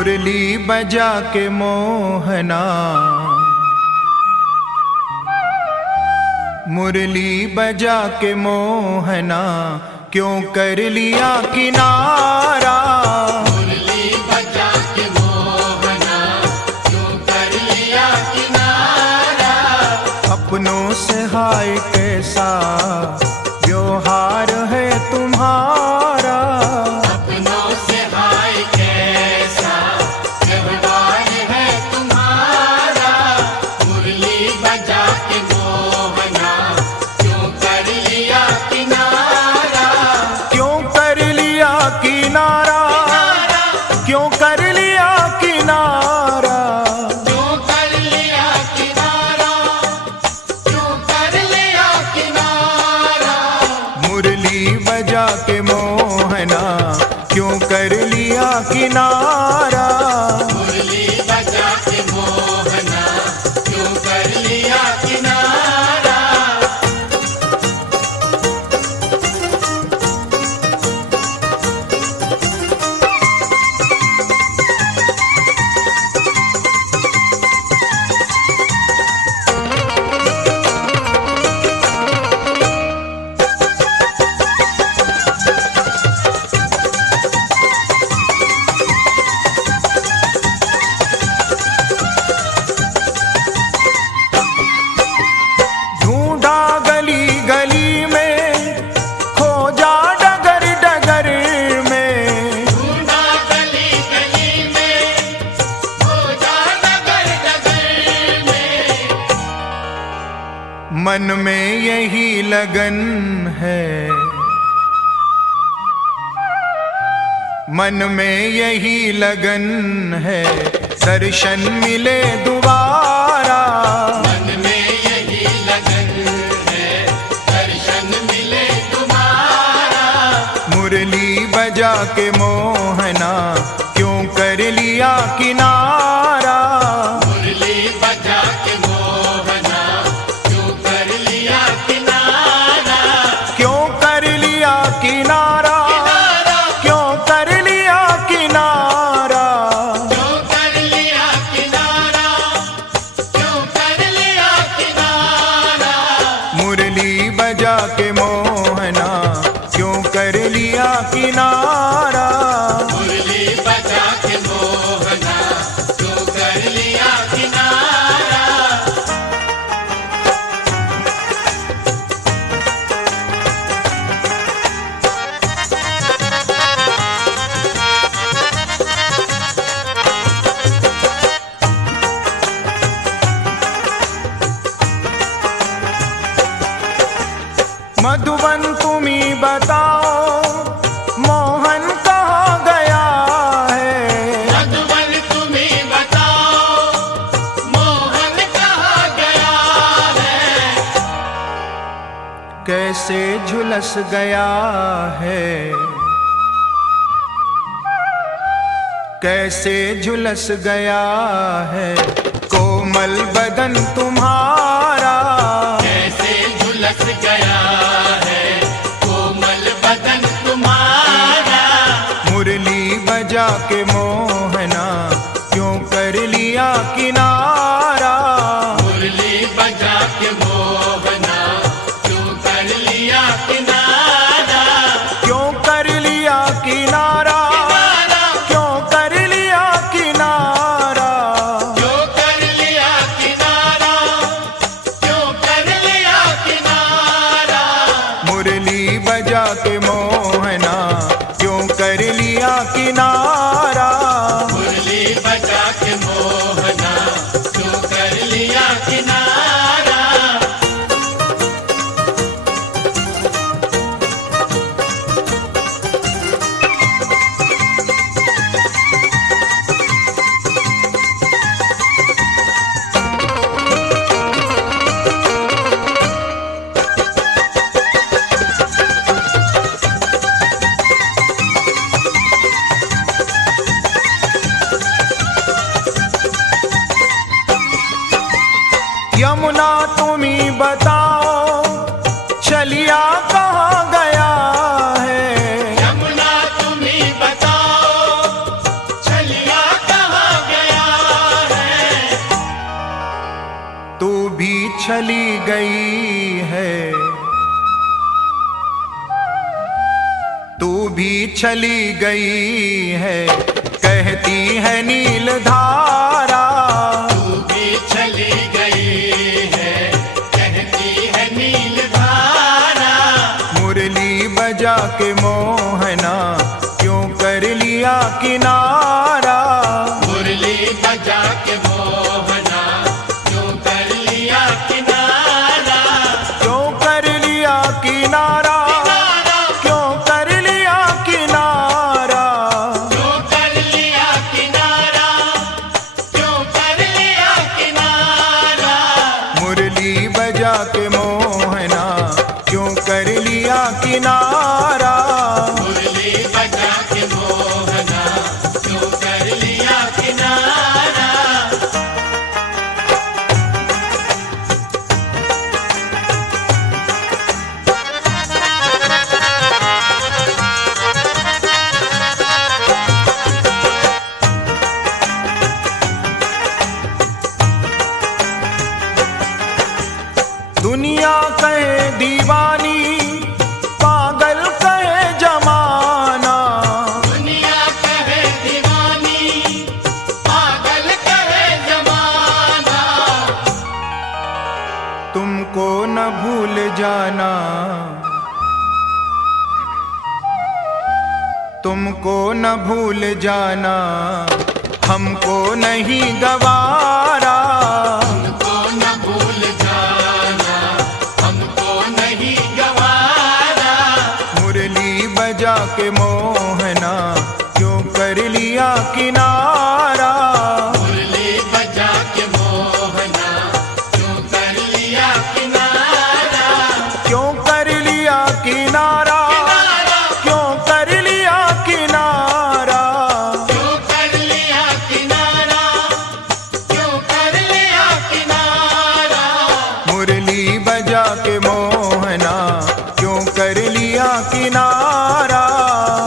मुरली बजा के मोहना, मुरली बजा के मोहना, क्यों कर लिया किनारा। मुरली बजा के मोहना, क्यों कर लिया किनारा। अपनों से हाय कैसा व्यवहार है तुम्हारा। अपनों से हाय कैसा व्यवहार है तुम्हारा। मुरली बजा के मोहना, क्यों कर लिया किनारा। क्यों कर लिया किनारा, क्यों कर लिया किनारा। क्यों कर लिया किनारा, क्यों कर लिया किनारा। मुरली बजा के मोहना, क्यों कर लिया किनारा। मुरली बजा के मोहना, क्यों कर लिया किनारा। ढूंढा गली गली में, खोजा डगर डगर में। ढूंढा गली गली में, खोजा डगर डगर में। मन में यही लगन है, मन में यही लगन है, दर्शन मिले दोबारा। मन में यही लगन है, दर्शन मिले तुम्हारा। मुरली बजा के मोहना, क्यों कर लिया किनारा। मुरली बजा के मोहना, क्यों कर लिया किनारा। क्यों कर लिया किनारा, क्यों कर लिया किनारा। क्यों कर लिया किनारा, क्यों कर लिया किनारा। मुरली बजा के मोहना, क्यों कर लिया किनारा। मुरली बजा के मोहना, क्यों कर लिया किनारा। मधुबन तुम्ही बताओ, मोहन कहाँ गया है। मधुबन तुम्ही बताओ, मोहन कहाँ गया है। कैसे झुलस गया है, कैसे झुलस गया है, कोमल बदन तुम्हारा। कैसे झुलस गया है, कोमल बदन तुम्हारा। मुरली बजा के मोहना, क्यों कर लिया किनारा। मुरली बजा के मोहना, क्यों कर लिया किनारा। क्यों कर लिया किनारा, क्यों कर लिया किनारा। क्यों कर लिया किनारा, क्यों कर लिया किनारा। मुरली बजा के मोहना, क्यों कर लिया किनारा। मुरली बजा के मोहना, क्यों कर लिया किनारा। गई है, तू भी चली गई है, कहती है नील धारा। तू भी चली गई है, कहती है नील धारा। मुरली बजा के मोहना क्यों कर लिया किनारा। मुरली बजा के मोहना क्यों कर लिया किनारा। क्यों कर लिया किनारा, क्यों कर लिया किनारा। क्यों कर लिया किनारा, क्यों कर लिया किनारा। मुरली बजा के मोहना क्यों कर लिया किनारा। मुरली बजा के मोहना क्यों कर लिया किनारा। दुनिया कहे दीवानी, पागल कहे जमाना। दुनिया कहे दीवानी, पागल कहे जमाना। तुमको न भूल जाना, तुमको न भूल जाना, हमको नहीं गवारा। हमको न भूल जाना, हमको नहीं गवारा। मुरली बजा के मोहना क्यों कर लिया किनारा। मुरली बजा के मोहना क्यों कर लिया किनारा। क्यों कर लिया किनारा, क्यों कर लिया किनारा। क्यों कर लिया किनारा, क्यों कर लिया किनारा। मुरली बजा के मोहना क्यों कर लिया किनारा।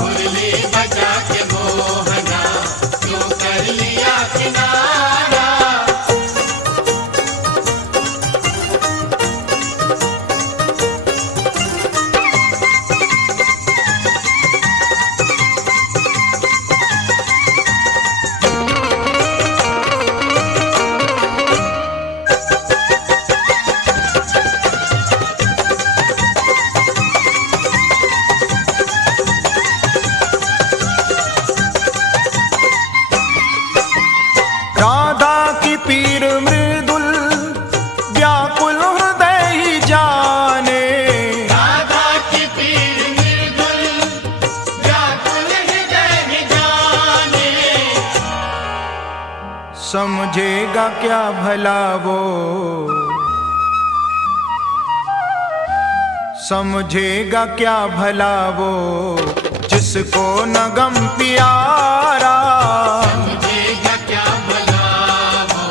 मुरली बजा के मोहना क्यों कर लिया किनारा। राधा की पीर मृदुल व्याकुल हृदय ही जाने। राधा की पीर मृदुल व्याकुल हृदय ही जाने। समझेगा क्या भला वो, समझेगा क्या भला वो, जिसको न गम प्यारा। समझेगा क्या भला वो,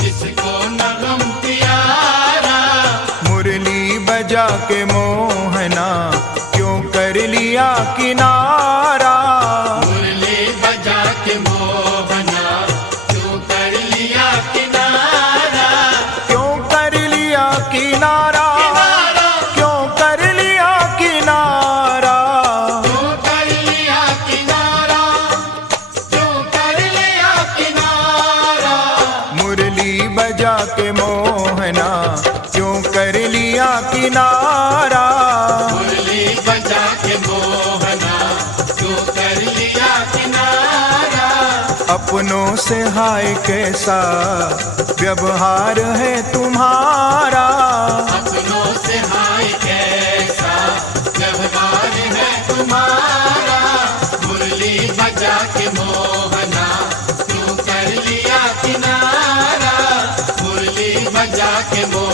जिसको न गम प्यारा। मुरली बजा के मोहना क्यों कर लिया किनारा। मुरली बजा के मोहना क्यों कर लिया किनारा। क्यों कर लिया किनारा, क्यों कर लिया किनारा। क्यों कर लिया किनारा, क्यों कर लिया किनारा। मुरली बजा के मोहना क्यों कर लिया किनारा। मुरली बजा के मोहना क्यों कर लिया किनारा। अपनों से हाय कैसा व्यवहार है तुम्हारा। अपनों से हाय कैसा व्यवहार है तुम्हारा। मुरली बजा के मोहना क्यों कर लिया किनारा। मुरली बजा के मोहना